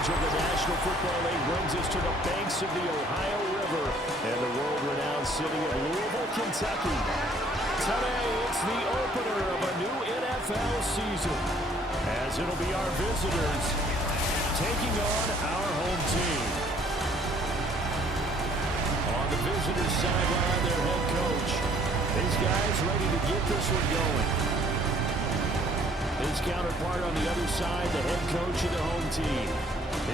coverage of the National Football League brings us to the banks of the Ohio River and the world-renowned city of Louisville, Kentucky. Today, it's the opener of a new NFL season, as it'll be our visitors taking on our home team. On the visitors' sideline, their head coach. These guys ready to get this one going. His counterpart on the other side, the head coach of the home team.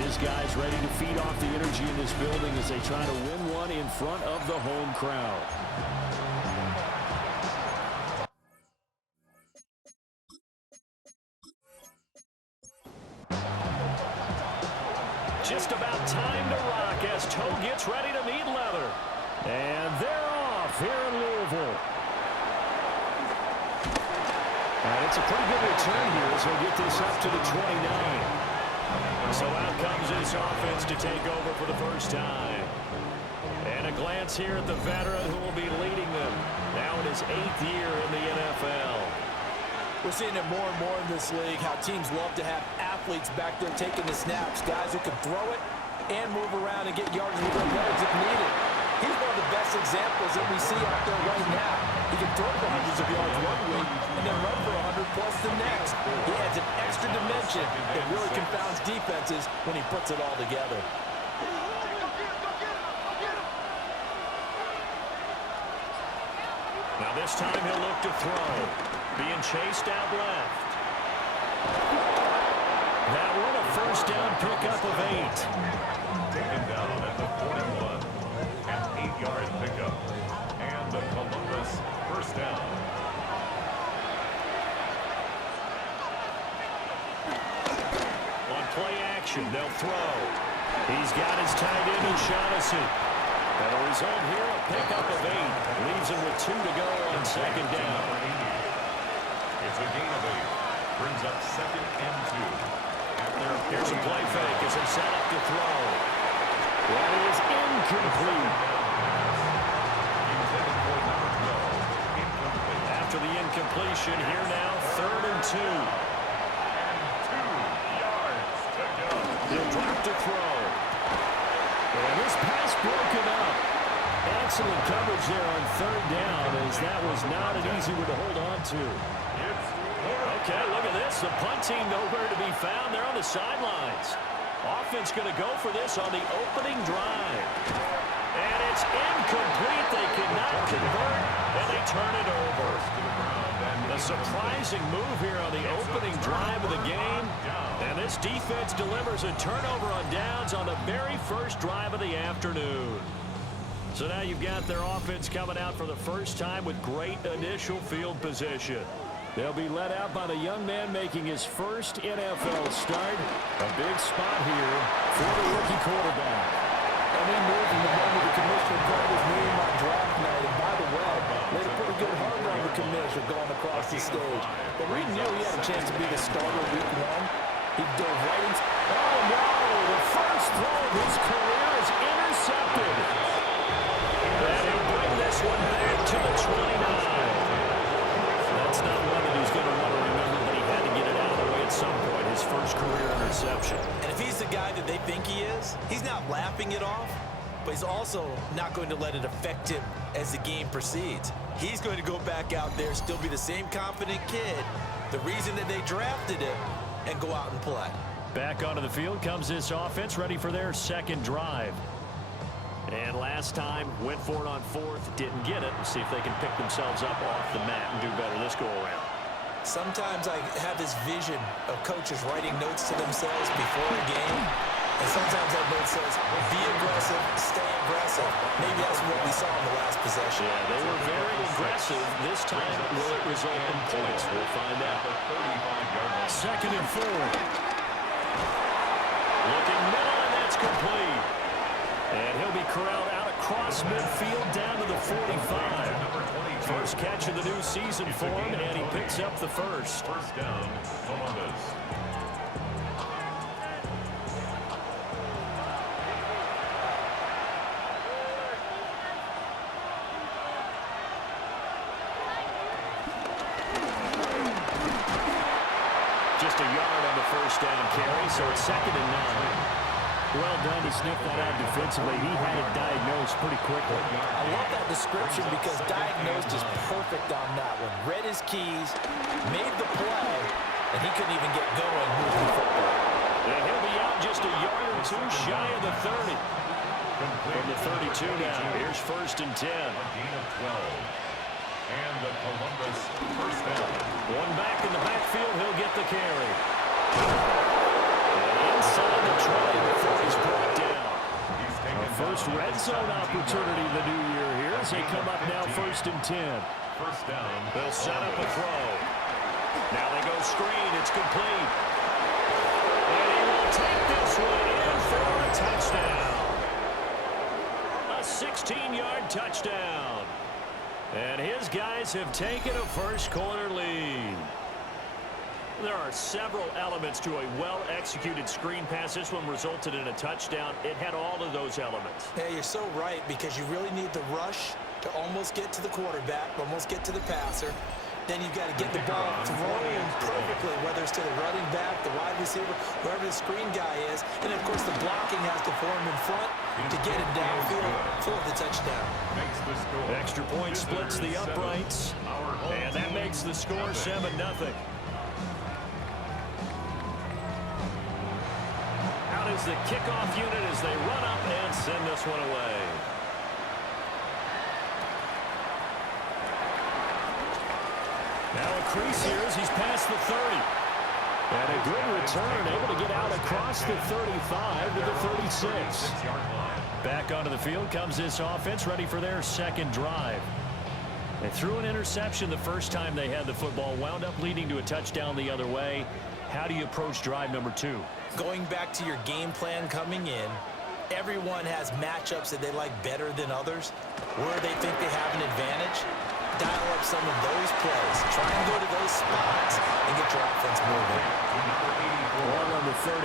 His guys ready to feed off the energy in this building as they try to win one in front of the home crowd. Just about time to rock as toe gets ready to meet leather. And they're off here in Louisville. And it's a pretty good return here as he'll get this up to the 29. So out comes this offense to take over for the first time. And a glance here at the veteran who will be leading them now in his 8th year in the NFL. We're seeing it more and more in this league, how teams love to have athletes back there taking the snaps, guys who can throw it and move around and get yardage with their legs if needed. He's one of the best examples that we see out there right now. He can throw for hundreds of yards one week and then run for 100 plus the next. He adds an extra dimension that really confounds defenses when he puts it all together. Now this time he'll look to throw. Being chased out left. That one a first down pickup of 8. Taken down at the 41. An 8-yard pickup. And the Columbus first down. On play action, they'll throw. He's got his tight end O'Shaughnessy. And the result here, a pickup of 8. Leaves him with 2 to go on second down. It's a gain of 8. Brings up 2nd and 2. Here's a play fake as they set up to throw. That is incomplete. After the incompletion, here now, 3rd and 2. And 2 yards to go. He'll drop to throw. And this pass broken up. Excellent coverage there on 3rd down, as that was not an easy one to hold on to. Okay, look at this. The punt team nowhere to be found. They're on the sidelines. Offense going to go for this on the opening drive. And it's incomplete. They cannot convert, and they turn it over. A surprising move here on the opening drive of the game. And this defense delivers a turnover on downs on the very first drive of the afternoon. So now you've got their offense coming out for the first time with great initial field position. They'll be led out by the young man making his first NFL start. A big spot here for the rookie quarterback. And he moved from the moment the commissioner called his name on draft night. And by the way, laid a pretty good hug on the commissioner going across the stage. But we knew he had a chance to be the starter week 1. He dove right into... Oh, no! The first throw of his career is intercepted. And he'll bring this one back to the 29. That's not one that he's going to want to remember, but he had to get it out of the way at some point, his first career interception. And if he's the guy that they think he is, he's not laughing it off, but he's also not going to let it affect him as the game proceeds. He's going to go back out there, still be the same confident kid, the reason that they drafted him, and go out and play. Back onto the field comes this offense, ready for their second drive. And last time, went for it on 4th, didn't get it. See if they can pick themselves up off the mat and do better this go-around. Sometimes I have this vision of coaches writing notes to themselves before a game, and sometimes that note says, be aggressive, stay aggressive. Maybe that's what we saw in the last possession. Yeah, they were very aggressive. This time, will it result in points? We'll find out. 2nd and 4. Looking middle, and that's complete. And he'll be corralled out across midfield down to the 45. First catch of the new season for him, and he picks up the first. First down, Columbus. Just a yard on the first down carry, so it's 2nd and 9. Well done to sniff that out defensively. He had it diagnosed pretty quickly. I love that description because diagnosed is perfect on that one. Read his keys, made the play, and he couldn't even get going moving the football. And he'll be out just a yard or two shy of the 30. From the 32 now, here's 1st and 10. A gain of 12. And the Columbus first down. One back in the backfield, he'll get the carry. And inside the 20 before he's brought down. Our first red zone opportunity of the new year here as they come up now 1st and 10. First down. They'll set up a throw. Now they go screen. It's complete. And he will take this one in for a touchdown. A 16-yard touchdown. And his guys have taken a first-quarter lead. There are several elements to a well-executed screen pass. This one resulted in a touchdown. It had all of those elements. Yeah, you're so right because you really need the rush to almost get to the quarterback, almost get to the passer. Then you've got to get the ball thrown perfectly, whether it's to the running back, the wide receiver, whoever the screen guy is. And, of course, the blocking has to form in front to get him downfield for the touchdown. Extra point splits the uprights, and that makes the score 7-0. Out is the kickoff unit as they run up and send this one away. Now a crease here as he's past the 30. And a good return, able to get out across the 35 to the 36. Back onto the field comes this offense, ready for their second drive. They threw an interception the first time they had the football, wound up leading to a touchdown the other way. How do you approach drive number 2? Going back to your game plan coming in, everyone has matchups that they like better than others, where they think they have an advantage. Dial up some of those plays. Try and go to those spots and get your offense moving. Ball on the 39.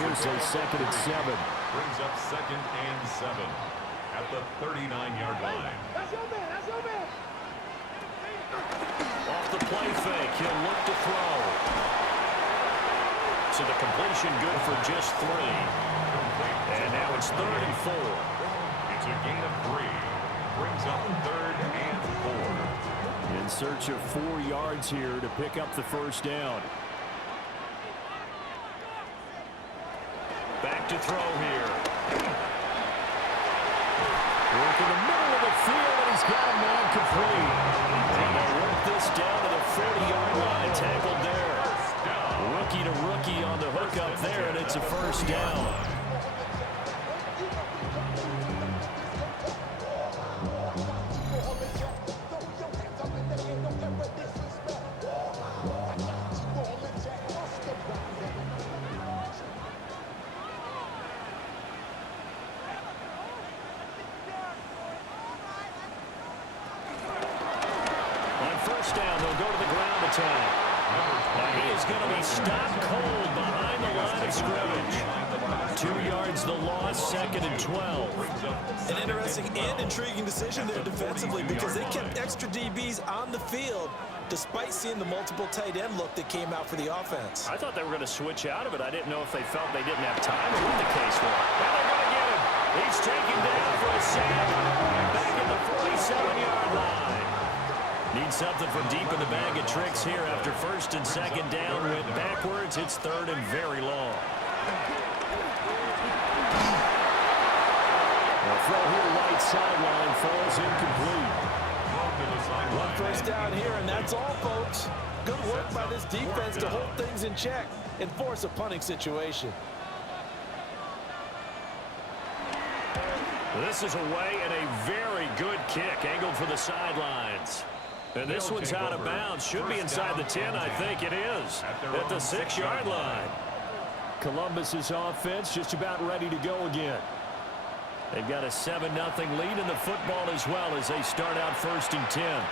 Here's a 2nd and 7. Brings up 2nd and 7 at the 39-yard line. That's your man. That's your man. Off the play fake, he'll look to throw. So the completion good for just 3. And now it's 3rd and 4. It's a gain of 3. Brings up 3rd and 4. In search of 4 yards here to pick up the first down. Back to throw here. Work in the middle of the field, and he's got a man complete. And they'll work this down to the 40-yard line, tackled there. Rookie to rookie on the hook up there, and it's a first down. Stopped cold behind the line of scrimmage. 2 yards the loss, 2nd and 12. An interesting and intriguing decision there defensively because they kept extra DBs on the field despite seeing the multiple tight end look that came out for the offense. I thought they were going to switch out of it. I didn't know if they felt they didn't have time or what the case was. Now they're going to get him. He's taken down for a sack. Back at the 47-yard line. Need something from deep in the bag of tricks here after 1st and 2nd down. Went backwards. It's 3rd and very long. The throw here, right sideline, falls incomplete. 1 first down here, and that's all, folks. Good work by this defense to hold things in check and force a punting situation. This is away and a very good kick, angled for the sidelines. And this one's out of bounds. Should be inside the 10, I think it is. At the 6-yard line. Columbus's offense just about ready to go again. They've got a 7-0 lead in the football as well as they start out 1st and 10.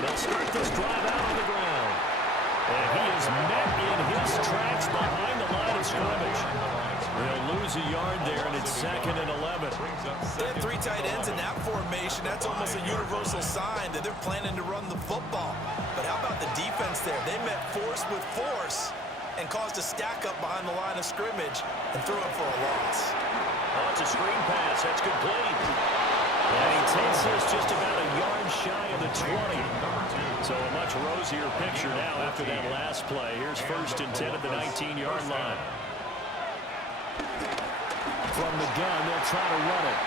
They'll start this drive out on the ground. And he is met in his tracks behind the line of scrimmage. They'll lose a yard there, and it's 2nd and 11. They have 3 tight ends in that formation. That's almost a universal sign that they're planning to run the football. But how about the defense there? They met force with force and caused a stack up behind the line of scrimmage and threw it for a loss. Oh, it's a screen pass. That's complete. And he takes this just about a yard shy of the 20. So a much rosier picture now after that last play. Here's 1st and 10 at the 19-yard line. From the gun, they'll try to run it.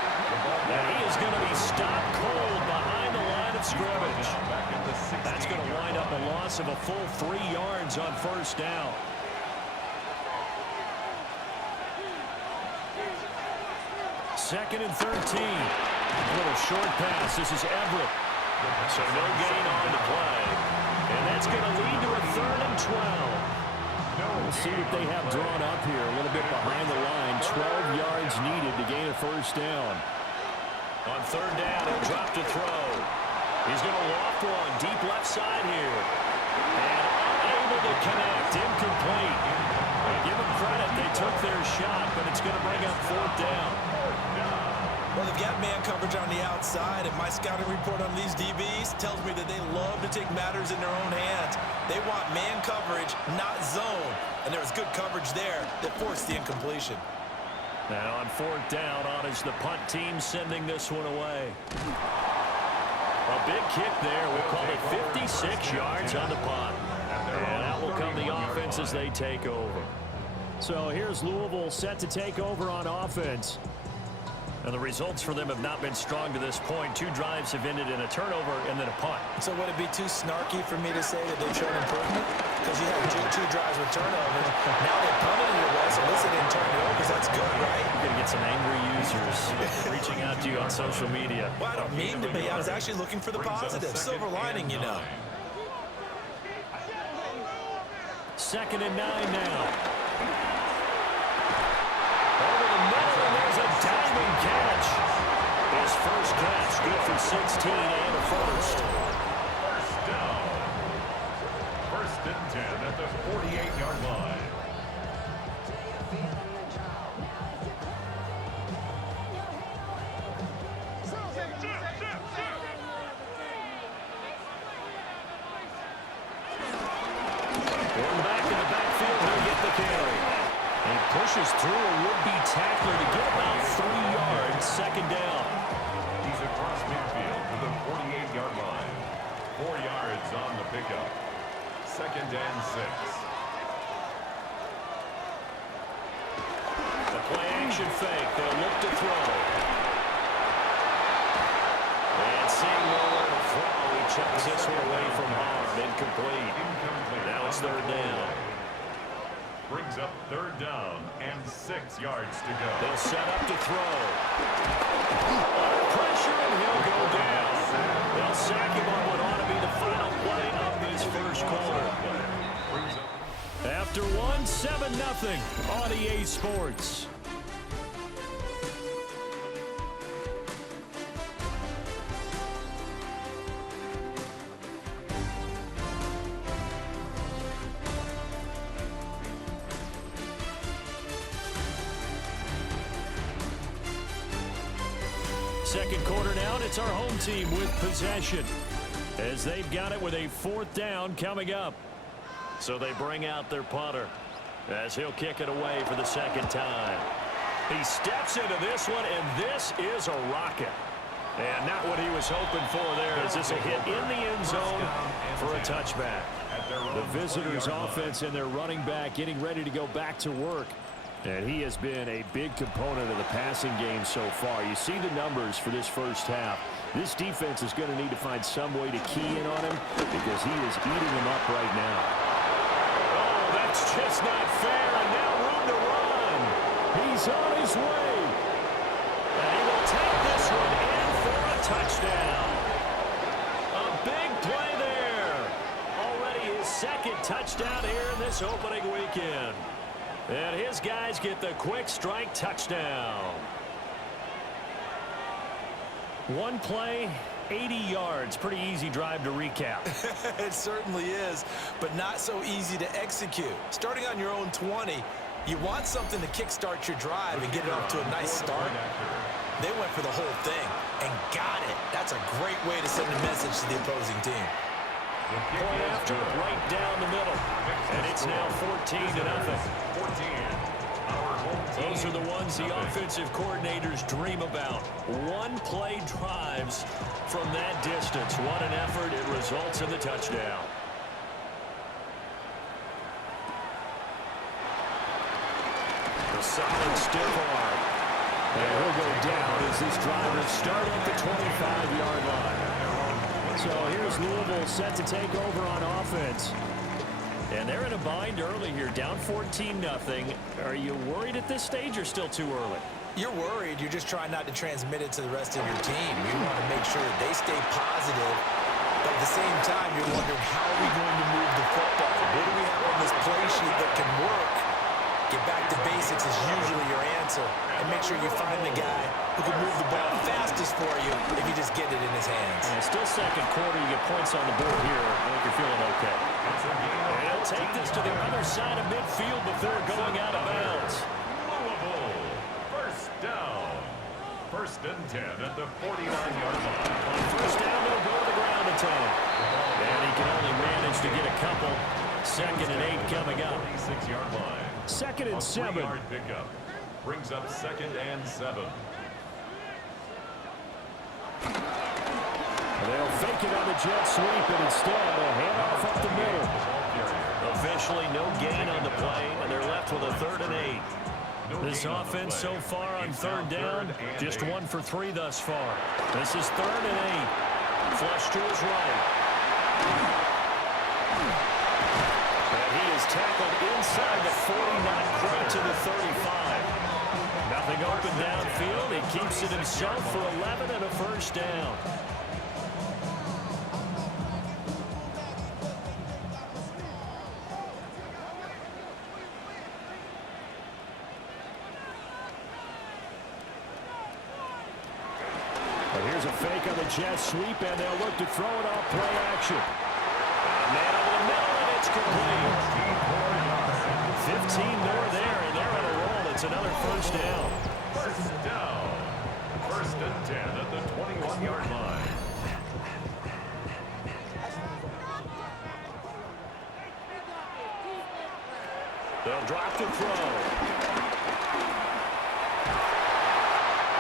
Now he is going to be stopped cold behind the line of scrimmage. That's going to wind up a loss of a full 3 yards on 1st down. Second and 13. A little short pass. This is Everett. So no gain on the play. And that's going to lead to a 3rd and 12. We'll see what they have drawn up here. A little bit behind the line. 12 yards needed to gain a 1st down. On 3rd down, he'll drop to throw. He's going to loft one deep left side here. And unable to connect. Incomplete. Give them credit. They took their shot, but it's going to bring up 4th down. Well, they've got man coverage on the outside, and my scouting report on these DBs tells me that they love to take matters in their own hands. They want man coverage, not zone. And there was good coverage there that forced the incompletion. Now on 4th down, on is the punt team sending this one away. A big kick there. We'll call it 56 yards on the punt. And out will come the offense as they take over. So here's Louisville set to take over on offense. And the results for them have not been strong to this point. 2 drives have ended in a turnover and then a punt. So would it be too snarky for me to say that they've shown improvement? Because you had 2 drives with turnovers. Now they punted it away, so at least they didn't turn it over because that's good, right? You're going to get some angry users reaching out to you on social media. Well, I don't mean to be. I was actually looking for the positive. Silver lining, you know. 2nd and 9 now. Over the middle, and there's a diving catch. His first catch, good for 16 and a 1st. 1st down. 1st and 10 at the 48-yard line. Going back in the backfield, he'll get the carry. He pushes through a would-be tackler to get about 3 yards. 2nd down. He's across midfield to the 48-yard line. 4 yards on the pickup. 2nd and 6. The play-action fake. They'll look to throw. And seeing nowhere to throw, he chucks this one away from harm. Incomplete. Now it's 3rd down. Brings up 3rd down and 6 yards to go. They'll set up to throw. Under pressure, and he'll go down. They'll sack him on what ought to be the final play of this 1st quarter. After 1, 7-0 on EA Sports. Second quarter now, and it's our home team with possession as they've got it with a 4th down coming up. So they bring out their punter as he'll kick it away for the 2nd time. He steps into this one, and this is a rocket. And not what he was hoping for there, as this a hit in the end zone for a touchback. The visitors' offense and their running back getting ready to go back to work. And he has been a big component of the passing game so far. You see the numbers for this 1st half. This defense is going to need to find some way to key in on him because he is eating them up right now. Oh, that's just not fair, and now room to run. He's on his way. And he will take this one in for a touchdown. A big play there. Already his 2nd touchdown here in this opening weekend. And his guys get the quick strike touchdown. 1 play, 80 yards. Pretty easy drive to recap. It certainly is, but not so easy to execute. Starting on your own 20, you want something to kickstart your drive and get it off to a nice start. They went for the whole thing and got it. That's a great way to send a message to the opposing team. Point after, right down the middle. And it's now 14-0. 14. Our home team. Those are the ones the offensive coordinators dream about. One-play drives from that distance. What an effort. It results in the touchdown. A solid stiff arm. And he'll go down as these drivers start at the 25-yard line. So here's Louisville set to take over on offense. And they're in a bind early here, down 14-0. Are you worried at this stage or still too early? You're worried. You're just trying not to transmit it to the rest of your team. You want to make sure that they stay positive. But at the same time, you're wondering, how are we going to move the football? What do we have on this play sheet that can work? Get back to basics is usually your answer. And make sure you find the guy who can move the ball fastest for you if you just get it in his hands. And still second quarter, you get points on the board here. I think you're feeling okay. And he'll take this to the other side of midfield before going out of bounds. Louisville, first down. First and 10 at the 49-yard line. On first down, they'll go to the ground attack. And he can only manage to get a couple. Second and 8 coming up. 46-yard line. Second and 7. 3-yard pickup. Brings up second and 7. They'll fake it on the jet sweep, and instead a handoff up the middle. Officially no gain on the play, and they're left with a 3rd and 8. This offense so far on 3rd down, just 1 for 3 thus far. This is 3rd and 8. Flush to his right. And he is tackled inside the 40, not quite to the 35. Nothing open downfield. He keeps it himself for 11 and a first down. Here's a fake on the jet sweep, and they'll look to throw it off play action. Man over the middle, and it's complete. 15 more there, and they're on a roll. It's another first down. First down. First and 10 at the 21-yard line. They'll drop the throw.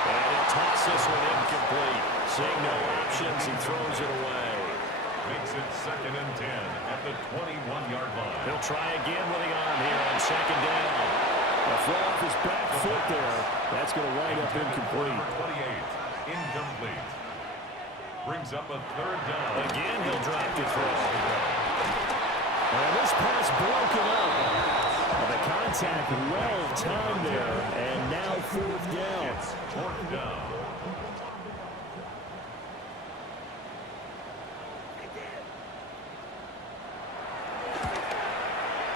And he'll toss this one incomplete. Seeing no options, he throws it away. Makes it second and 10 at the 21-yard line. He'll try again with the arm here on second down. A throw off his back foot there. That's going to wind up incomplete. Number 28, incomplete. Brings up a 3rd down. Again, he'll drop the throw. And this pass broken up. The contact well timed there, and now 4th down. It's 4th down.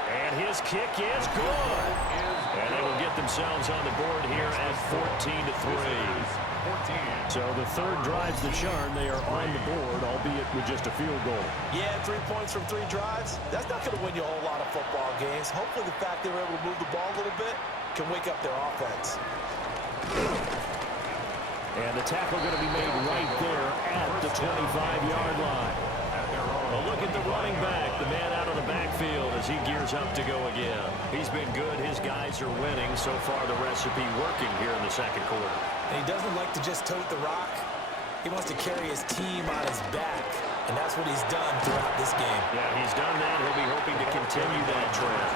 And his kick is good. And they will get themselves on the board here at 14-3. 14. So the 3rd drives the charm. They are on the board, albeit with just a field goal. Yeah, 3 points from 3 drives. That's not going to win you a whole lot of football games. Hopefully the fact they were able to move the ball a little bit can wake up their offense. And the tackle going to be made right there at the 25-yard line. A look at the running back, the man out of the backfield as he gears up to go again. He's been good. His guys are winning. So far, the recipe working here in the second quarter. And he doesn't like to just tote the rock. He wants to carry his team on his back, and that's what he's done throughout this game. Yeah, he's done that. He'll be hoping to continue that trend.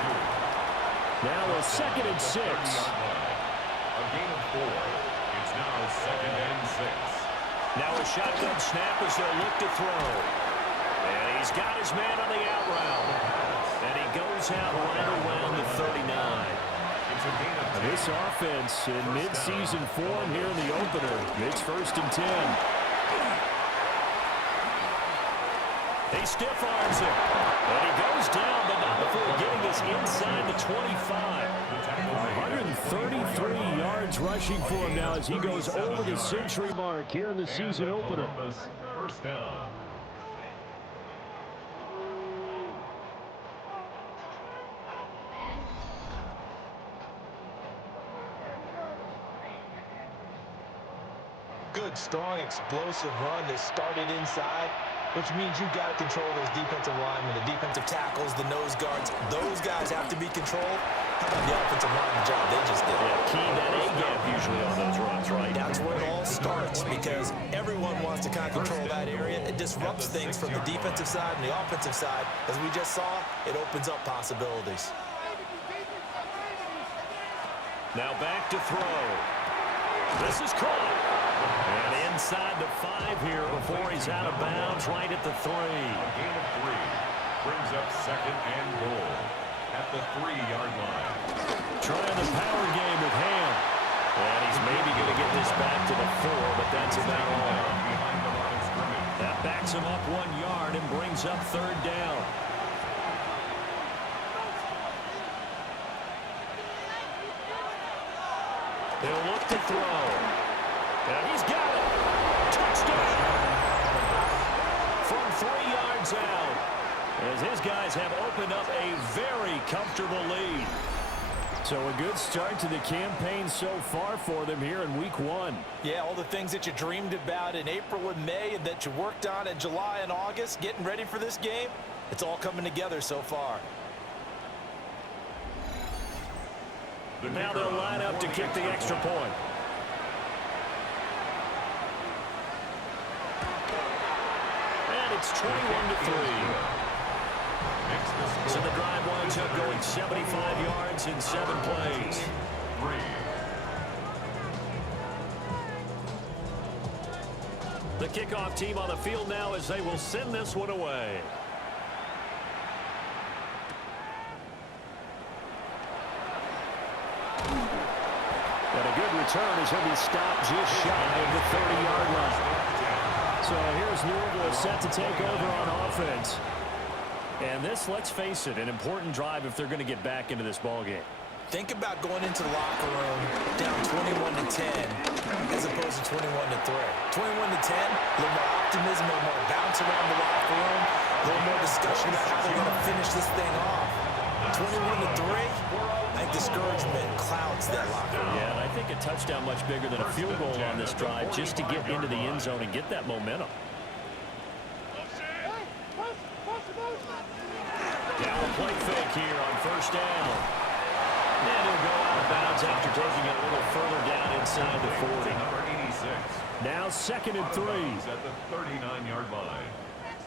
Now a 2nd and 6. A gain of 4. It's now 2nd and 6. Now a shotgun snap as they'll look to throw. And he's got his man on the out route. And he goes out right around the 39. This offense in midseason form here in the opener. It's 1st and 10. He stiff arms him. And he goes down, but not before getting this inside the 25. 133 yards rushing for him now as he goes over the century mark here in the season opener. First down. Good, strong, explosive run that started inside. which means you've got to control those defensive linemen, the defensive tackles, the nose guards. Those guys have to be controlled. How about the offensive lineman job they just did? Yeah, key that A-gap usually on those runs, right? That's where it all starts, because everyone wants to kind of control that area. It disrupts things from the defensive side and the offensive side. As we just saw, it opens up possibilities. Now back to throw. This is caught. And inside the 5 here before he's out of bounds, right at the 3. A gain of 3 brings up second and goal at the 3-yard line. Trying the power game with Ham. And he's maybe going to get this back to the 4, but that's about all. Behind the line of scrimmage. That backs him up 1 yard and brings up 3rd down. They'll look to throw. And he's got it. Touchdown. From 3 yards out. As his guys have opened up a very comfortable lead. So a good start to the campaign so far for them here in week 1. Yeah, all the things that you dreamed about in April and May and that you worked on in July and August, getting ready for this game, it's all coming together so far. Now they'll line up to kick the extra point. And it's 21-3. So the drive winds up going 75 yards in 7 plays. The kickoff team on the field now as they will send this one away. And a good return as he'll be stopped just shy of the 30-yard line. So here's Louisville set to take over on offense. And this, let's face it, an important drive if they're going to get back into this ballgame. Think about going into the locker room down 21-10 as opposed to 21-3. 21-10, a little more optimism, a little more bounce around the locker room, a little more discussion about how they're going to finish this thing off. 21-3, I think discouragement clouds that locker room. Yeah, and I think a touchdown much bigger than a field goal on this drive just to get into the end zone and get that momentum. Down the play fake here on 1st down. And he'll go out of bounds after taking it a little further down inside the 40. Number 86. Now 2nd and 3. At the 39-yard line.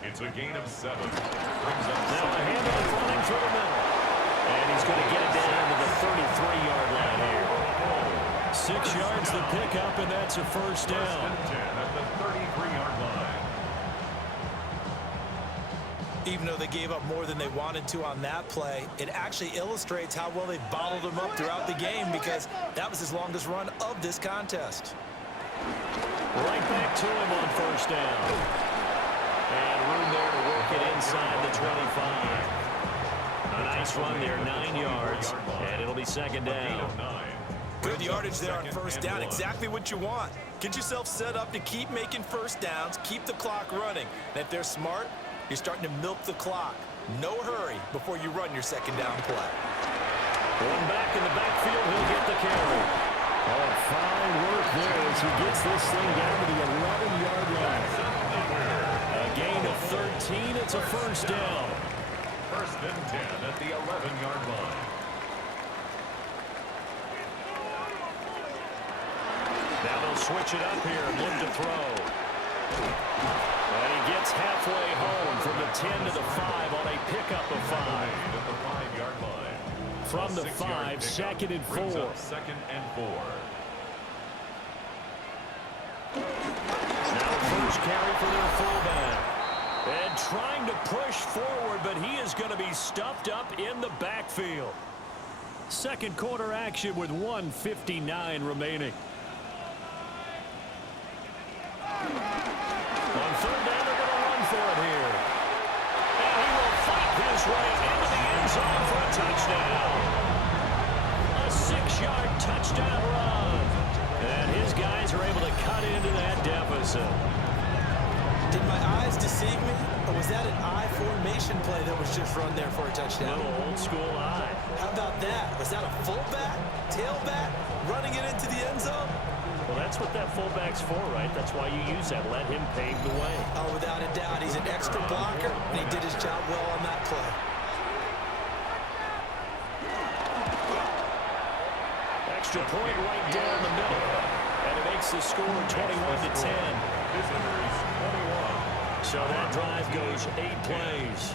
It's a gain of 7. Brings up Now a handoff running through the middle. And he's going to get it down to the 33-yard line here. 6 yards the pickup, and that's a 1st down. 10 at the 33-yard line. Even though they gave up more than they wanted to on that play, it actually illustrates how well they bottled him up throughout the game, because that was his longest run of this contest. Right back to him on 1st down. And room there to work it inside the 25. A nice run there, 9 yards, and it'll be 2nd down. Good yardage there on 1st down, exactly what you want. Get yourself set up to keep making 1st downs, keep the clock running. And if they're smart, you're starting to milk the clock. No hurry before you run your 2nd down play. Going back in the backfield, he'll get the carry. Oh, fine work there as he gets this thing down to the 11-yard line. A gain of 13, it's a 1st down. 1st and 10 at the 11-yard line. Now they'll switch it up here and look to throw. And he gets halfway home from the 10 to the 5 on a pickup of 5. At the 5-yard line. From the 5, 2nd and 4. 2nd and 4. Now first carry for their fullback. And trying to push forward, but he is going to be stuffed up in the backfield. 2nd quarter action with 1:59 remaining. On 3rd down, they're going to run for it here. And he will fight his way into the end zone for a touchdown. A 6-yard touchdown run. And his guys are able to cut into that deficit. Did my eyes deceive me, or was that an I formation play that was just run there for a touchdown? Little old school eye. How about that? Was that a fullback, tailback, running it into the end zone? Well, that's what that fullback's for, right? That's why you use that. Let him pave the way. Oh, without a doubt, he's an extra blocker, and he did his job well on that play. Extra point right down the middle. And it makes the score 21-10. Visitors 21. So that drive goes 8 plays.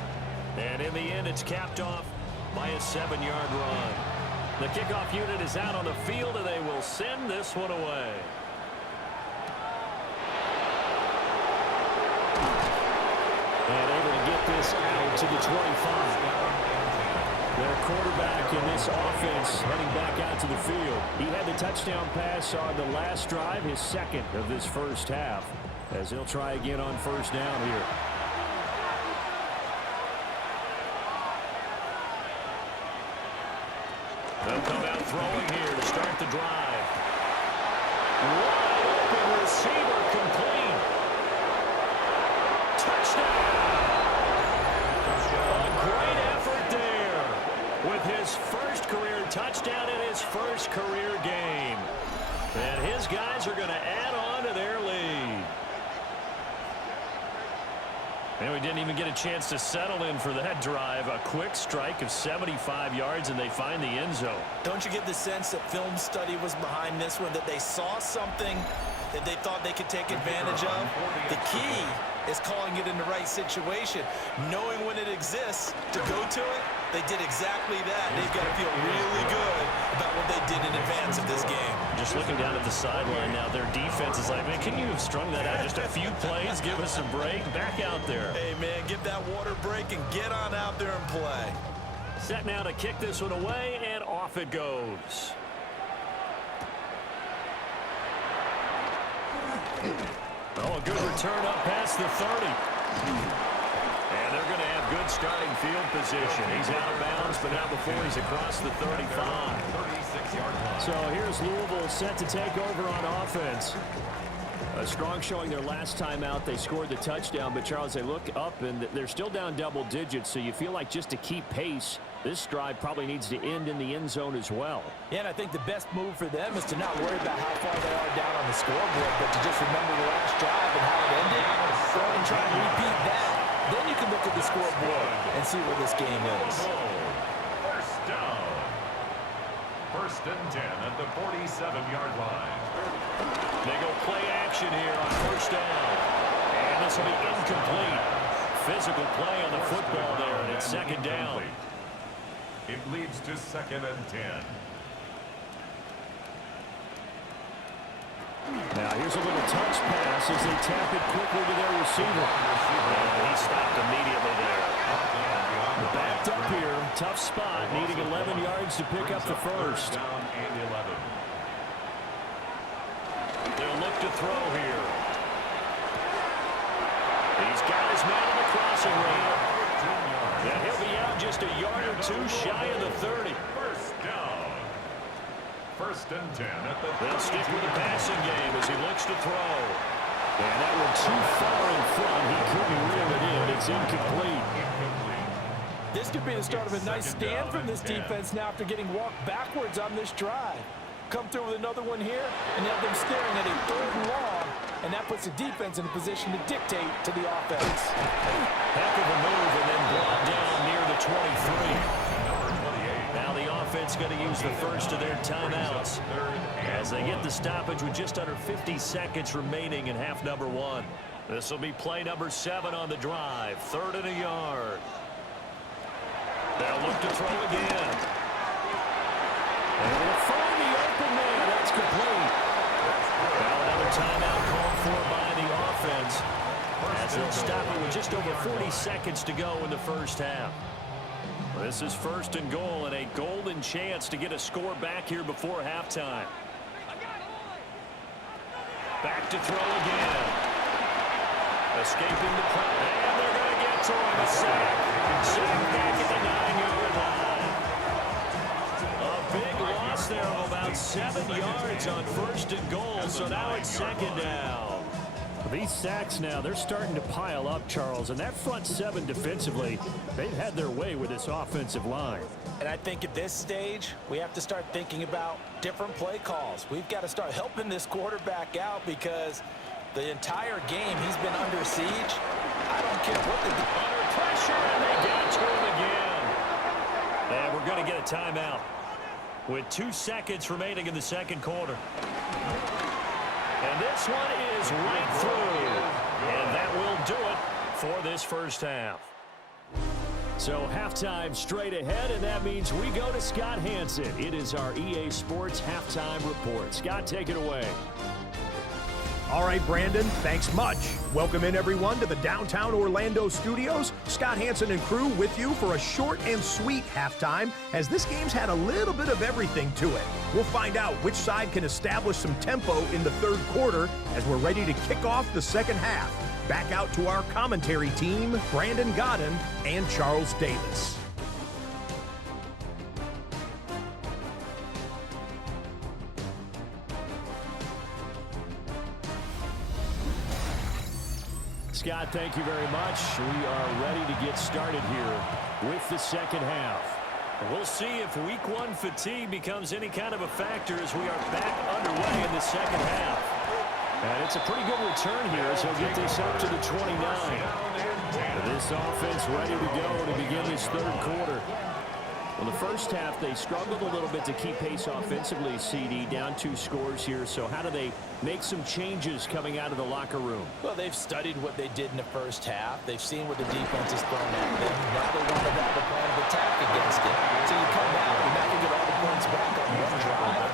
And in the end, it's capped off by a 7-yard run. The kickoff unit is out on the field, and they will send this one away. And able to get this out to the 25. Their quarterback in this offense heading back out to the field. He had the touchdown pass on the last drive, his second of this first half, as he'll try again on first down here. They'll come out throwing here to start the drive. Wide open receiver complete. Touchdown! A great effort there with his first career touchdown in his first career game. And his guys are going to add on to their lead. And we didn't even get a chance to settle in for that drive. A quick strike of 75 yards, and they find the end zone. Don't you get the sense that film study was behind this one, that they saw something that they thought they could take advantage of? The key is calling it in the right situation, knowing when it exists to go to it. They did exactly that. They've got to feel really good about what they did in advance of this game. Just looking down at the sideline now, their defense is like, man, can you have strung that out just a few plays? Give us a break. Back out there. Hey, man, give that water break and get on out there and play. Set now to kick this one away, and off it goes. Oh, a good return up past the 30. And they're going to have good starting field position. He's out of bounds, but not before he's across the 35. 36-yard line. So here's Louisville set to take over on offense. A strong showing their last time out. They scored the touchdown, but Charles, they look up and they're still down double digits, so you feel like just to keep pace, this drive probably needs to end in the end zone as well. Yeah, and I think the best move for them is to not worry about how far they are down on the scoreboard, but to just remember the last drive and how it ended. Go and try and repeat that. Then you can look at the scoreboard and see where this game is. First down. First and 10 at the 47-yard line. They go play action here on first down. And this will be incomplete. Physical play on the football there, and it's second down. It leads to second and 10. Now here's a little touch pass as they tap it quickly to their receiver. And he stopped immediately there. Backed up here, tough spot, needing 11 yards to pick up the first. Down and 11. They'll look to throw here. He's got his man on the crossing route. Yeah, he'll be out just a yard or two shy of the 30. First down. First and 10 at the They'll stick with the passing game as he looks to throw. And that one too far in front. He couldn't reel it in. It's incomplete. This could be the start of a nice stand from this defense now after getting walked backwards on this drive. Come through with another one here and have them staring at a third and long, and that puts the defense in a position to dictate to the offense. Heck of a move, and then brought down near the 23. Now the offense going to use the first of their timeouts as they get the stoppage with just under 50 seconds remaining in half number one. This will be play number 7 on the drive. 3rd and a yard. They'll look to throw again. And they'll find the open man. That's complete. Now another timeout called for by the offense as they'll stop it with just over 40 seconds to go in the first half. This is 1st and goal and a golden chance to get a score back here before halftime. Back to throw again. Escaping the pressure. And they're going to get to him. A sack. Sack back at the 9-yard line. A big loss there of about 7 yards on 1st and goal. So now it's 2nd down. These sacks now, they're starting to pile up, Charles, and that front seven defensively, they've had their way with this offensive line. And I think at this stage, we have to start thinking about different play calls. We've got to start helping this quarterback out because the entire game he's been under siege. I don't care what the... Under pressure, and they get to him again. And we're going to get a timeout with 2 seconds remaining in the second quarter. And this one is right through. And that will do it for this first half. So halftime straight ahead, and that means we go to Scott Hanson. It is our EA Sports Halftime Report. Scott, take it away. All right, Brandon, thanks much. Welcome in, everyone, to the downtown Orlando studios. Scott Hanson and crew with you for a short and sweet halftime, as this game's had a little bit of everything to it. We'll find out which side can establish some tempo in the third quarter as we're ready to kick off the second half. Back out to our commentary team, Brandon Godden and Charles Davis. Scott, thank you very much. We are ready to get started here with the second half. We'll see if week one fatigue becomes any kind of a factor as we are back underway in the second half. And it's a pretty good return here as he'll get this up to the 29. This offense ready to go to begin this third quarter. Well, the first half, they struggled a little bit to keep pace offensively, CD, down 2 scores here. So how do they make some changes coming out of the locker room? Well, they've studied what they did in the first half. They've seen what the defense has thrown at them. Now they want to have a plan of attack against it. So you come out, you're not going to get all the points back on one drive.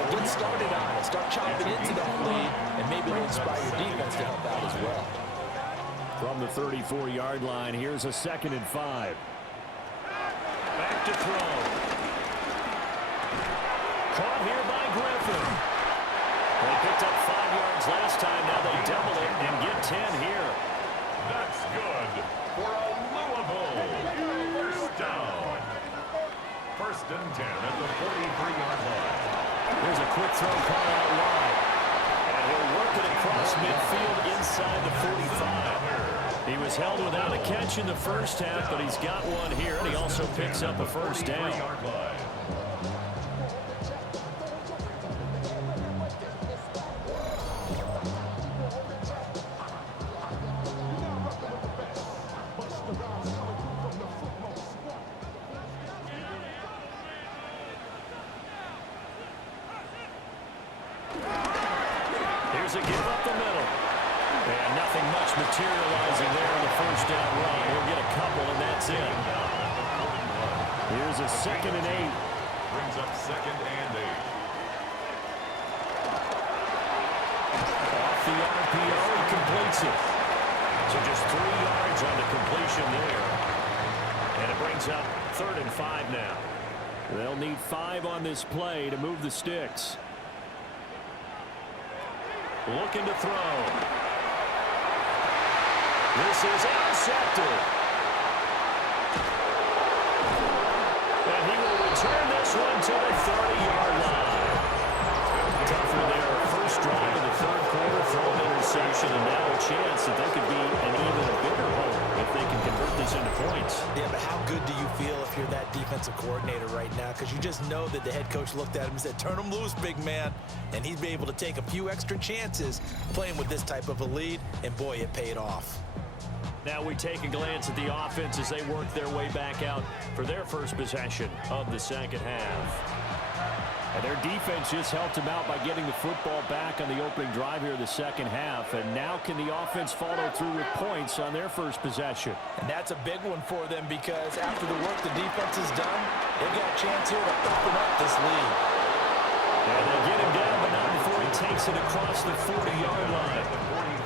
But get started on it. Start chopping into that lead, and maybe it'll inspire your defense to help out as well. From the 34-yard line, here's a 2nd and 5. Back to throw. Caught here by Griffin. They picked up 5 yards last time. Now they double it and get 10 here. That's good for a Louisville first down. 1st and 10 at the 43-yard line. Here's a quick throw caught out wide. And he'll work it across midfield inside the 45. He was held without a catch in the first half, but he's got one here, and he also picks up a first down. Here's a give up the middle. And nothing much materializing there in the first down run. He'll get a couple, and that's it. Here's a 2nd and 8. Brings up 2nd and 8. Off the RPO, he completes it. So just 3 yards on the completion there. And it brings up 3rd and 5 now. They'll need 5 on this play to move the sticks. Looking to throw. This is intercepted. And he will return this one to the 30-yard line. Tough one there. First drive of the third quarter, throw an interception, and now a chance that they could be an even bigger hole if they can convert this into points. Yeah, but how good do you feel if you're that defensive coordinator right now? Because you just know that the head coach looked at him and said, turn him loose, big man. And he'd be able to take a few extra chances playing with this type of a lead, and boy, it paid off. Now we take a glance at the offense as they work their way back out for their first possession of the second half. And their defense just helped them out by getting the football back on the opening drive here of the second half. And now can the offense follow through with points on their first possession? And that's a big one for them because after the work the defense has done, they've got a chance here to open up this lead. And they get him down, but not before he takes it across the 40-yard line.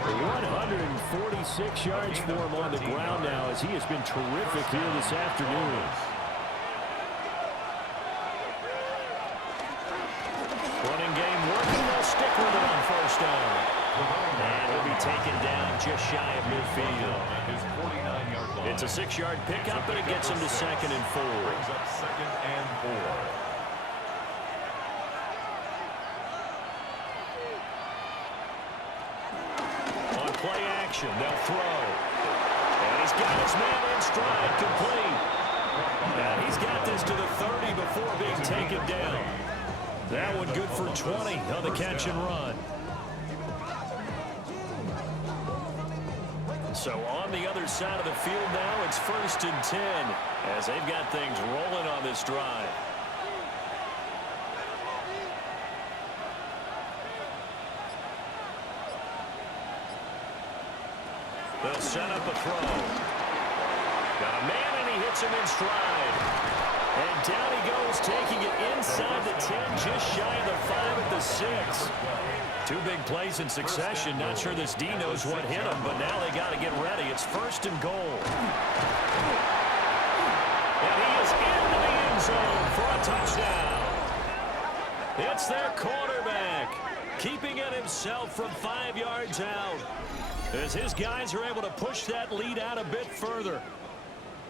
146 yards for him on the ground now as he has been terrific here this afternoon. Running game working. They'll stick with it on first down. And he'll be taken down just shy of midfield. It's a 6-yard pickup, but it gets him to 2nd and 4. Brings up 2nd and 4. On action. They'll throw. And he's got his man in stride, complete. And he's got this to the 30 before being taken down. That one good for 20 on the catch and run. So on the other side of the field now, it's 1st and 10 as they've got things rolling on this drive. They'll set up a throw. Got a man, and he hits him in stride. And down he goes, taking it inside the 10, just shy of the 5 at the 6. 2 big plays in succession. Not sure this D knows what hit him, but now they got to get ready. It's 1st and goal. And he is into the end zone for a touchdown. It's their quarterback, keeping it himself from 5 yards out, as his guys are able to push that lead out a bit further.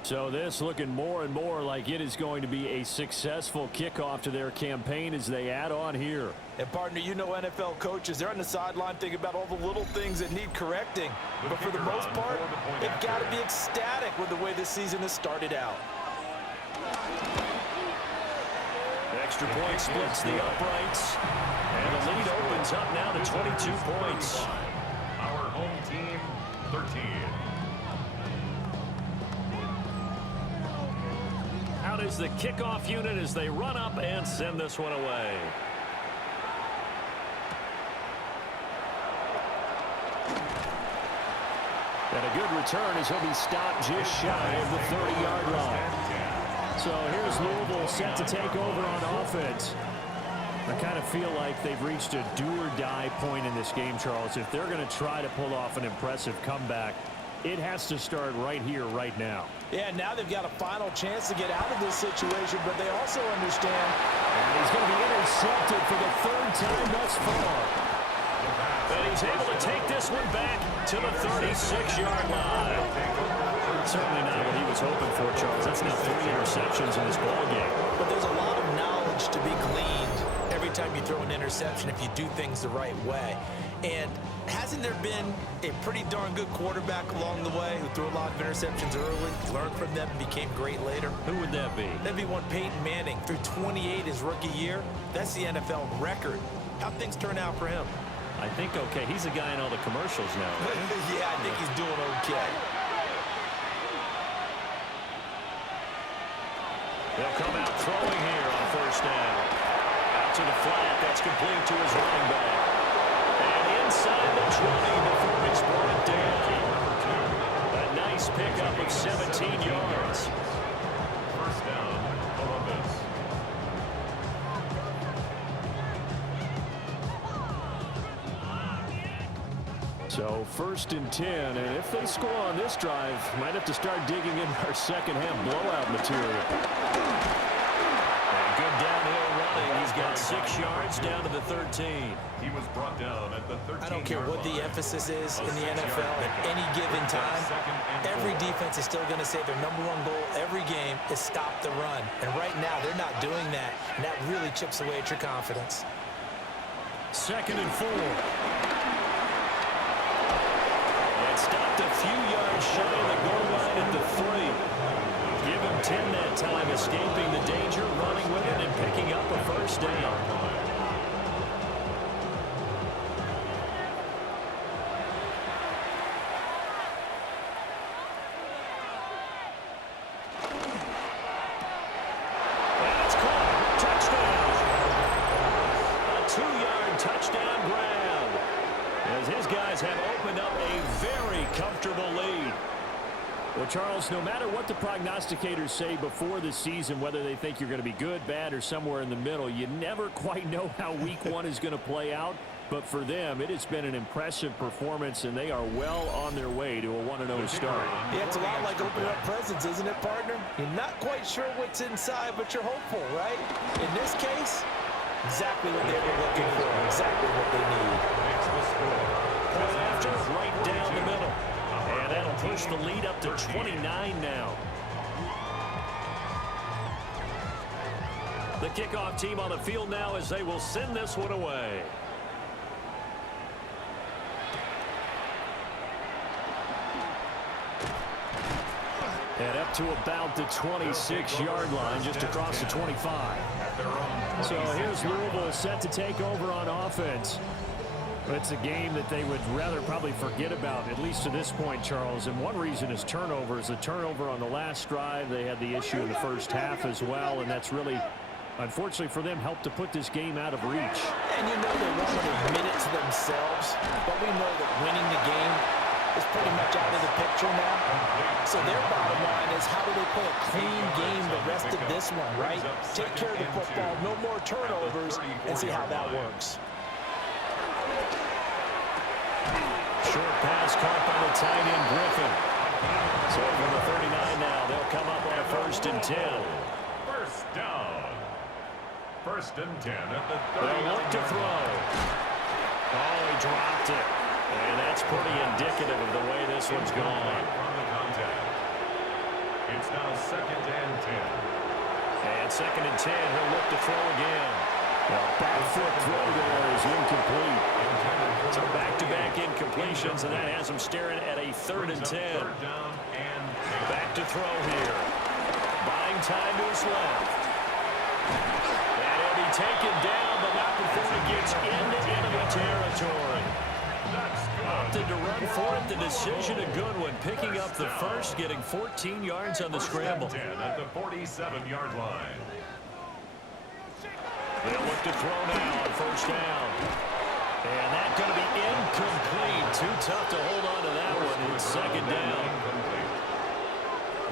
So this looking more and more like it is going to be a successful kickoff to their campaign as they add on here. And partner, you know NFL coaches, they're on the sideline thinking about all the little things that need correcting. But for the most part, they've got to be ecstatic with the way this season has started out. Extra point splits the uprights. And the lead opens up now to 22 points. Our home team, 13. Out is the kickoff unit as they run up and send this one away. And a good return as he'll be stopped just shy of the 30-yard line. So here's Louisville set to take over on offense. I kind of feel like they've reached a do-or-die point in this game, Charles. If they're going to try to pull off an impressive comeback, it has to start right here, right now. Yeah, now they've got a final chance to get out of this situation, but they also understand. And he's going to be intercepted for the 3rd time thus far. And he's able to take this one back to the 36-yard line. Certainly not what he was hoping for, Charles. That's now 3 interceptions in this ballgame. But there's a lot of knowledge to be gleaned every time you throw an interception if you do things the right way. And hasn't there been a pretty darn good quarterback along the way who threw a lot of interceptions early, learned from them, and became great later? Who would that be? That'd be one Peyton Manning. Threw 28 his rookie year. That's the NFL record. How'd things turn out for him? I think okay. He's a guy in all the commercials now. Right? Yeah, I think he's doing okay. They'll come out throwing here on 1st down. Out to the flat. That's complete to his running back. And inside the 20 before he's brought down. A nice pickup of 17 yards. 1st down, Columbus. So 1st and 10, and if they score on this drive, might have to start digging in our second half blowout material. And good downhill running. He's got 6 yards down to the 13. He was brought down at the 13. I don't care what the emphasis is in the NFL at any given time. Every defense is still going to say their #1 goal every game is stop the run. And right now, they're not doing that, and that really chips away at your confidence. 2nd and 4. And stopped a few yards shy of the goal line at the 3. Give him 10 that time, escaping the danger, running with it, and picking up a 1st down. That's caught. Touchdown. A 2-yard touchdown grab, as his guys have opened up a very comfortable lead. Well, Charles, no matter what the prognosticators say before the season, whether they think you're going to be good, bad, or somewhere in the middle, you never quite know how week 1 is going to play out. But for them, it has been an impressive performance, and they are well on their way to a 1-0 start. Yeah, it's a lot like opening up presents, isn't it, partner? You're not quite sure what's inside, but you're hopeful, right? In this case, exactly what they were looking for, exactly what they need. Point after, right down the middle. And that'll push the lead up to 29 now. The kickoff team on the field now as they will send this one away. to about the 26-yard line, just across the 25. So here's Louisville set to take over on offense. But it's a game that they would rather probably forget about, at least to this point, Charles. And one reason is turnovers. A turnover on the last drive. They had the issue in the first half as well, and that's really, unfortunately for them, helped to put this game out of reach. And you know they want to admit it to themselves, but we know that winning the game is pretty much out of the picture now. So their bottom line is, how do they play a clean game the rest of this one, right? Take care of the football, no more turnovers, and see how that works. Short pass caught by the tight end, Griffin. So from the 39 now, they'll come up on a 1st and 10. First down. 1st and 10 at the 30. They'll look to throw. Oh, he dropped it. And that's pretty indicative of the way this one's gone. From the contact. It's now 2nd and 10. And 2nd and 10, he'll look to throw again. The back foot throw there is incomplete. So back-to-back incompletions, and that has him staring at a 3rd and 10. Back to throw here. Buying time to his left. And he'll be taken down, but not before he gets into enemy territory. Opted to run for it. The decision a good one. Picking up the first, getting 14 yards on the scramble. 10 at the 47-yard line. They'll look to throw now on 1st down. And that's going to be incomplete. Too tough to hold on to that one. It's 2nd down.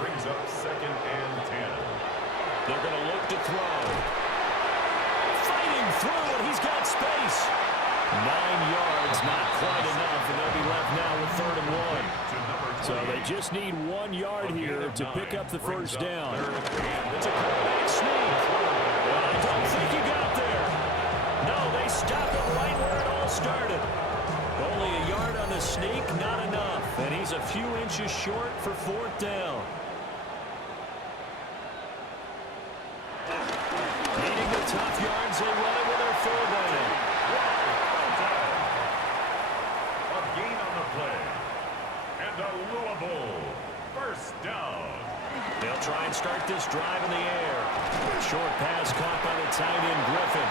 Brings up 2nd and 10. They're going to look to throw. Fighting through, and he's got space. 9 yards, not quite enough, and they'll be left now with 3rd and 1. So they just need 1 yard here to pick up the 1st down. It's a quarterback sneak. And I don't think he got there. No, they stopped him right where it all started. Only a yard on the sneak, not enough. And he's a few inches short for 4th down. Needing the tough yards, they run it with their fullback. A gain on the play. And a Louisville 1st down. They'll try and start this drive in the air. Short pass caught by the tight end, Griffin.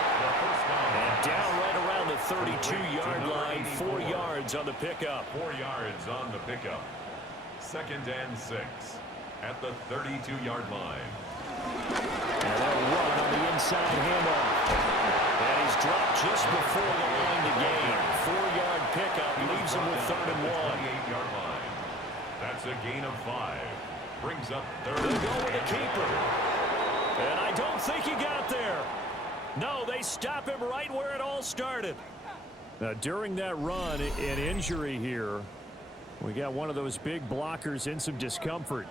And down right around the 32-yard line, 4 yards on the pickup. 4 yards on the pickup. 2nd and 6 at the 32-yard line. And they'll run on the inside handoff. And he's dropped just before the line to gain. 4-yard pickup leaves him with 3rd and 1. 28-yard line. That's a gain of 5. Brings up 3rd. They'll go with a keeper. And I don't think he got there. No, they stop him right where it all started. Now, during that run, an injury here. We got one of those big blockers in some discomfort.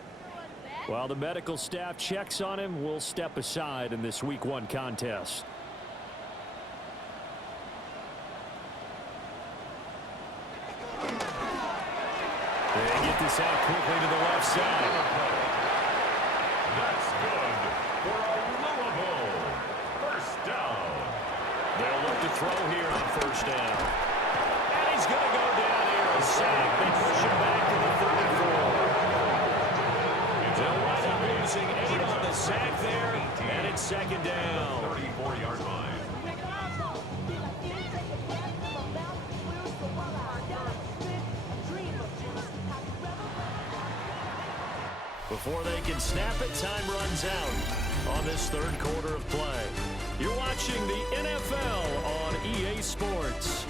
While the medical staff checks on him, we'll step aside in this Week 1 contest. They get this out quickly to the left side. That's good for a Louisville 1st down. They'll look to throw here on 1st down. And he's going to go down here. A sack. They push him back to the 34. They'll wind up losing 8 on the sack there. And it's 2nd down. 34-yard line. Before they can snap it, time runs out on this 3rd quarter of play. You're watching the NFL on EA Sports.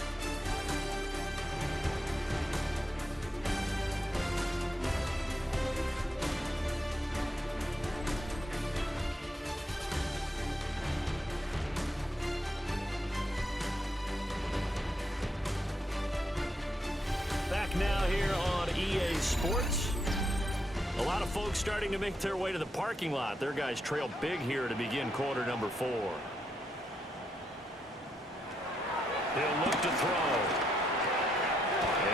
Back now here on EA Sports. A lot of folks starting to make their way to the parking lot. Their guys trail big here to begin quarter number 4. He'll look to throw.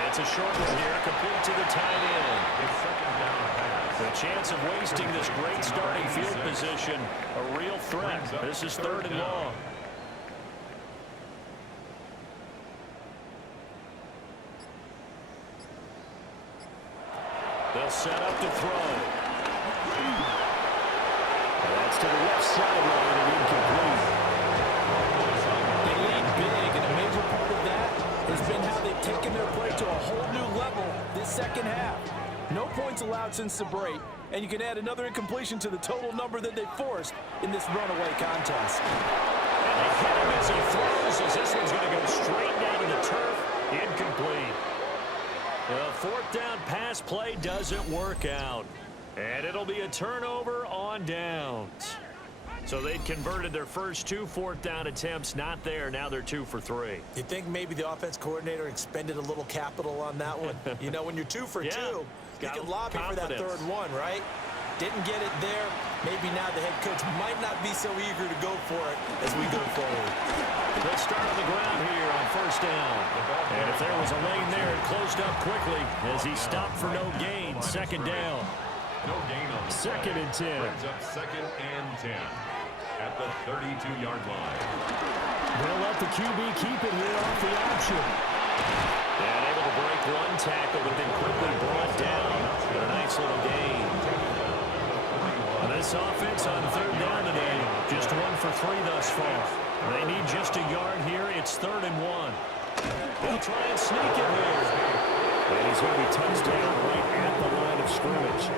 It's a short one here, complete to the tight end. The chance of wasting this great starting field position, a real threat. This is 3rd and long. They'll set up to throw. gets to the left sideline and incomplete. They lead big, and a major part of that has been how they've taken their play to a whole new level this second half. No points allowed since the break, and you can add another incompletion to the total number that they forced in this runaway contest. And they hit him as he throws, as this one's going to go straight down to the turf. Incomplete. The fourth down pass play doesn't work out. And it'll be a turnover on downs. So they'd converted their first 2 fourth down attempts, not there. Now they're 2 for 3. You think maybe the offense coordinator expended a little capital on that one? You know, when you're 2 for 2, you can lobby for that third one, right? Didn't get it there. Maybe now the head coach might not be so eager to go for it as we go forward. They'll start on the ground here on first down. And if there was a lane there, it closed up quickly as he stopped for no gain. Second down. No gain on the Second and 10. Brings up second and 10 at the 32-yard line. They'll let the QB keep it here off the option. And able to break one tackle, but then quickly brought down. A nice little gain. This offense on third down today, just 1 for 3 thus far. They need just a yard here. It's 3rd and 1. They'll try and sneak it here. And he's going to be touchdown right at the line of scrimmage.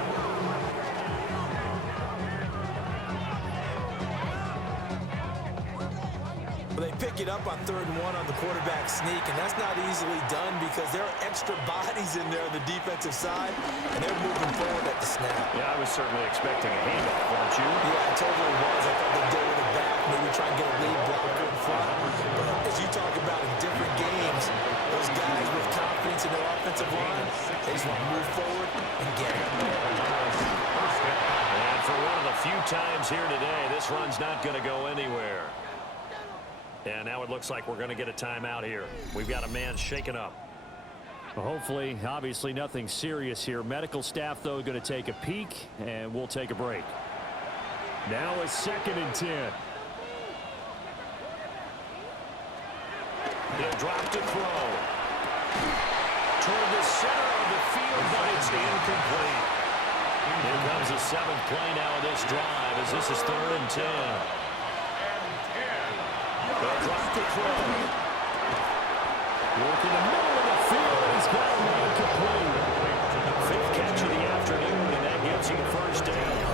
They pick it up on 3rd and 1 on the quarterback sneak, and that's not easily done because there are extra bodies in there on the defensive side, and they're moving forward at the snap. Yeah, I was certainly expecting a handoff, weren't you? Yeah, I totally was. I thought they'd go with it back, maybe try and get a lead blocker in front. But as you talk about in different games, those guys with confidence in their offensive line, they just want to move forward and get it. And for one of the few times here today, this run's not going to go anywhere. And now it looks like we're going to get a timeout here. We've got a man shaken up. Well, hopefully, obviously nothing serious here. Medical staff, though, going to take a peek, and we'll take a break. Now it's 2nd and 10. They'll drop to throw. Toward the center of the field, but it's incomplete. Here comes the 7th play now of this drive as this is 3rd and 10. They'll drop to throw. Working the middle of the field, and he's got him incomplete. 5th catch of the afternoon, and that gives him a first down.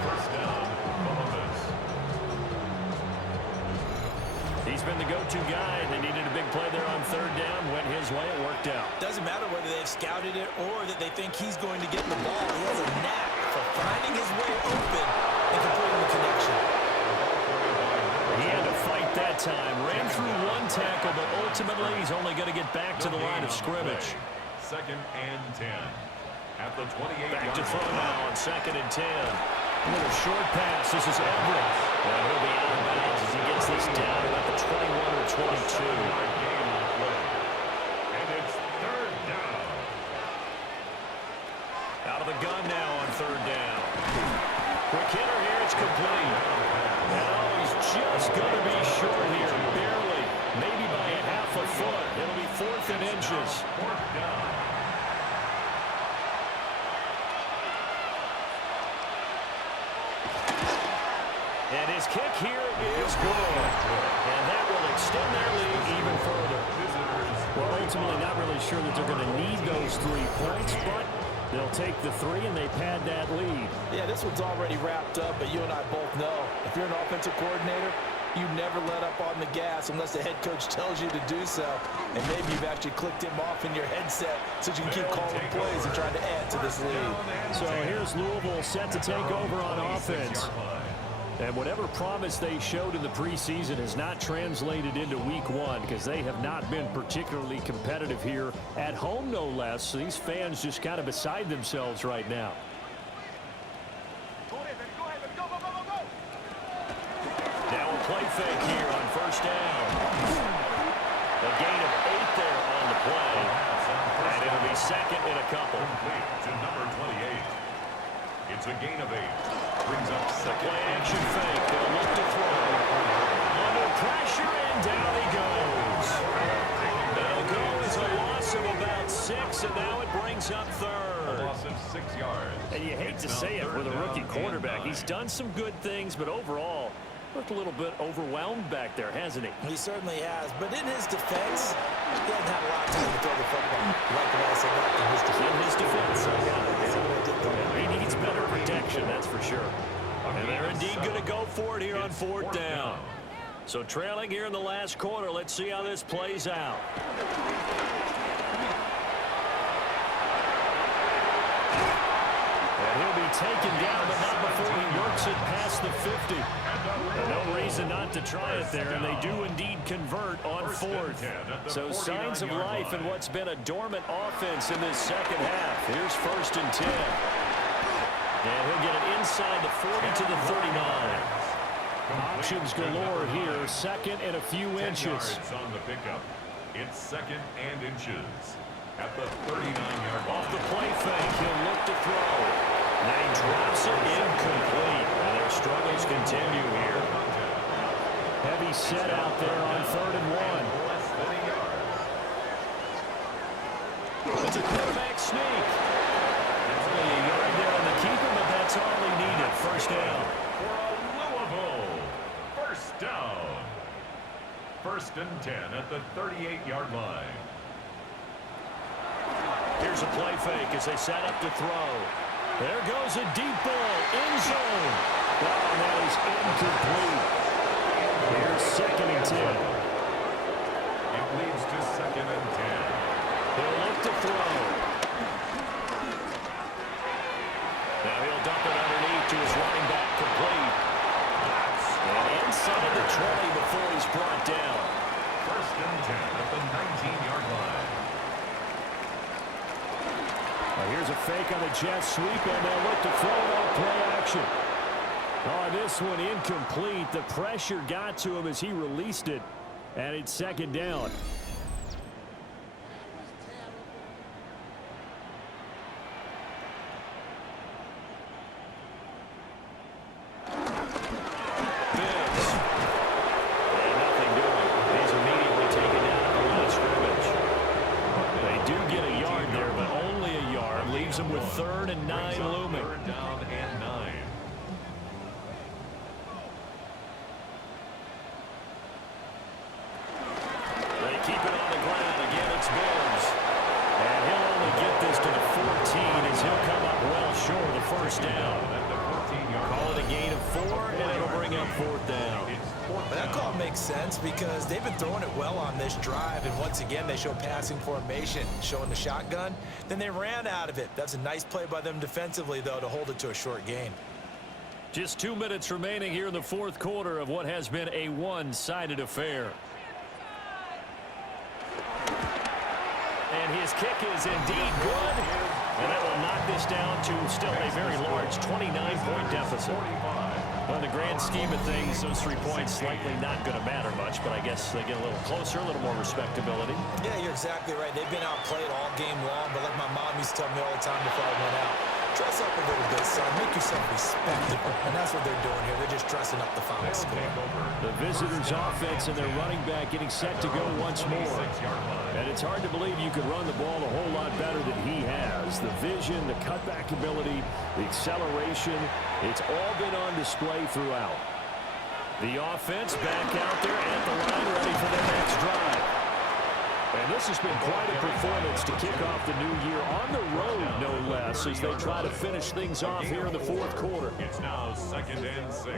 First down, Columbus. He's been the go-to guy. They needed a big play there on 3rd down. Went his way. It worked out. Doesn't matter whether they've scouted it or that they think he's going to get the ball. He has a knack for finding his way open and completing the connection. He had to fight that time. Ran through one tackle, but ultimately he's only going to get back to the line of scrimmage. 2nd and 10 at the 28-yard line. Back to throw now on 2nd and 10. A little short pass. This is Everett. And he'll be out of bounds as he gets this down about the 21 or 22. And it's 3rd down. Out of the gun now on 3rd down. Quick hitter here. It's complete. Now he's just going to be short here. Barely. Maybe by a half a foot. It'll be 4th and inches. 4th down. And his kick here is good. And that will extend their lead even further. Well, ultimately not really sure that they're going to need those 3 points, but they'll take the 3 and they pad that lead. Yeah, this one's already wrapped up, but you and I both know if you're an offensive coordinator, you never let up on the gas unless the head coach tells you to do so. And maybe you've actually clicked him off in your headset so you can keep calling plays and trying to add to this lead. So here's Louisville set to take over on offense. And whatever promise they showed in the preseason has not translated into week 1 because they have not been particularly competitive here at home, no less. So these fans just kind of beside themselves right now. Now a play fake here on first down. A gain of 8 there on the play. And it'll be 2nd and a couple. Complete to number 28. It's a gain of 8. Brings up 2nd. Play action fake. They'll look to throw. Under pressure, and down he goes. They'll go as a loss of about 6, and now it brings up 3rd. A loss of 6 yards. And you hate to say it with a rookie quarterback. He's done some good things, but overall, looked a little bit overwhelmed back there, hasn't he? He certainly has. But in his defense, he hasn't had a lot of time to throw the football. Like what I said, in his defense. In his defense. He needs better protection, that's for sure. And they're indeed going to go for it here on fourth down. So trailing here in the last quarter. Let's see how this plays out. And he'll be taken down, but not before he works it past the 50. And no reason not to try it there, and they do indeed convert on fourth. So signs of life in what's been a dormant offense in this second half. Here's 1st and 10. And he'll get it inside the 40 to the 39. Options galore here. 2nd and a few inches. On the pickup. It's 2nd and inches. At the 39-yard line. Off the play fake, he'll look to throw. And he drops it incomplete. And their struggles continue here. Heavy set out there on 3rd and 1. It's a quarterback sneak. Only a yard there on the keeper, but that's all he needed. 1st down. Down. 1st and 10 at the 38-yard line. Here's a play fake as they set up to throw. There goes a deep ball. End zone. Oh, that is incomplete. Here's 2nd and 10. It leads to 2nd and 10. He'll look to throw. Now he'll dump it underneath to his running back, complete. And inside the 20 before he's brought down. 1st and 10 at the 19-yard line. Here's a fake on the jet sweep, and they'll look to throw it off play action. Oh, this one incomplete. The pressure got to him as he released it, and it's 2nd down. With 3rd and 9 looming. 3rd down and 9. They keep it on the ground. Again, it's Bills. And he'll only get this to the 14 as he'll come up well short of the 1st down. Call it a gain of 4, and it'll bring up 4th down. That call makes sense because they've been throwing it well on this drive, and once again they show passing formation, showing the shotgun. Then they ran out of it. That's a nice play by them defensively, though, to hold it to a short gain. Just 2 minutes remaining here in the 4th quarter of what has been a one-sided affair. And his kick is indeed good, and that will knock this down to still a very large 29-point deficit. Well, in the grand scheme of things, those 3 points likely not going to matter much, but I guess they get a little closer, a little more respectability. Yeah, you're exactly right. They've been outplayed all game long, but like my mom used to tell me all the time before I went out, dress up a little bit, son. Make yourself respectable. And that's what they're doing here. They're just dressing up the final score. The visitors' offense and their running back getting set to go once more. And it's hard to believe you could run the ball a whole lot better than he has. The vision, the cutback ability, the acceleration, it's all been on display throughout. The offense back out there at the line, ready for their next drive. And this has been quite a performance to kick off the new year on the road, no less, as they try to finish things off here in the 4th quarter. It's now 2nd and 6.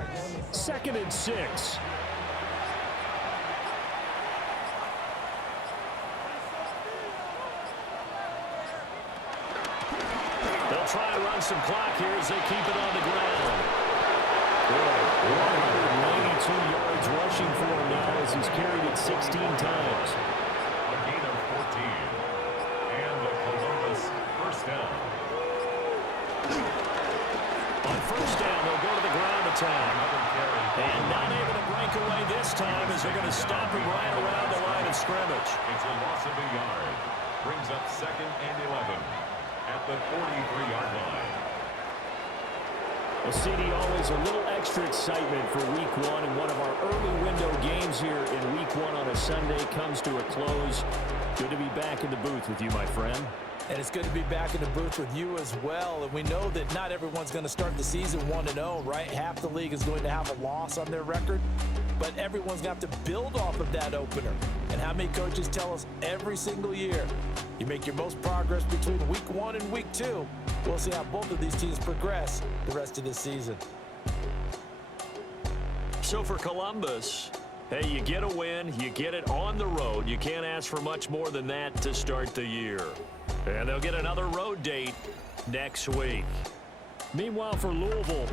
2nd and 6. They'll try and run some clock here as they keep it on the ground. 192 yards rushing for him now as he's carried it 16 times. A gain of 14. And the Columbus 1st down. On 1st down, they'll go to the ground attack. And not able to break away this time as they're going to stop him right around the line of scrimmage. It's a loss of a yard. Brings up 2nd and 11 at the 43-yard line. Well, CD, always a little extra excitement for Week 1, and one of our early window games here in Week 1 on a Sunday comes to a close. Good to be back in the booth with you, my friend. And it's good to be back in the booth with you as well. And we know that not everyone's going to start the season 1-0, right? Half the league is going to have a loss on their record. But everyone's going to have to build off of that opener. And how many coaches tell us every single year, you make your most progress between week 1 and week 2. We'll see how both of these teams progress the rest of this season. So for Columbus, hey, you get a win, you get it on the road. You can't ask for much more than that to start the year. And they'll get another road date next week. Meanwhile, for Louisville,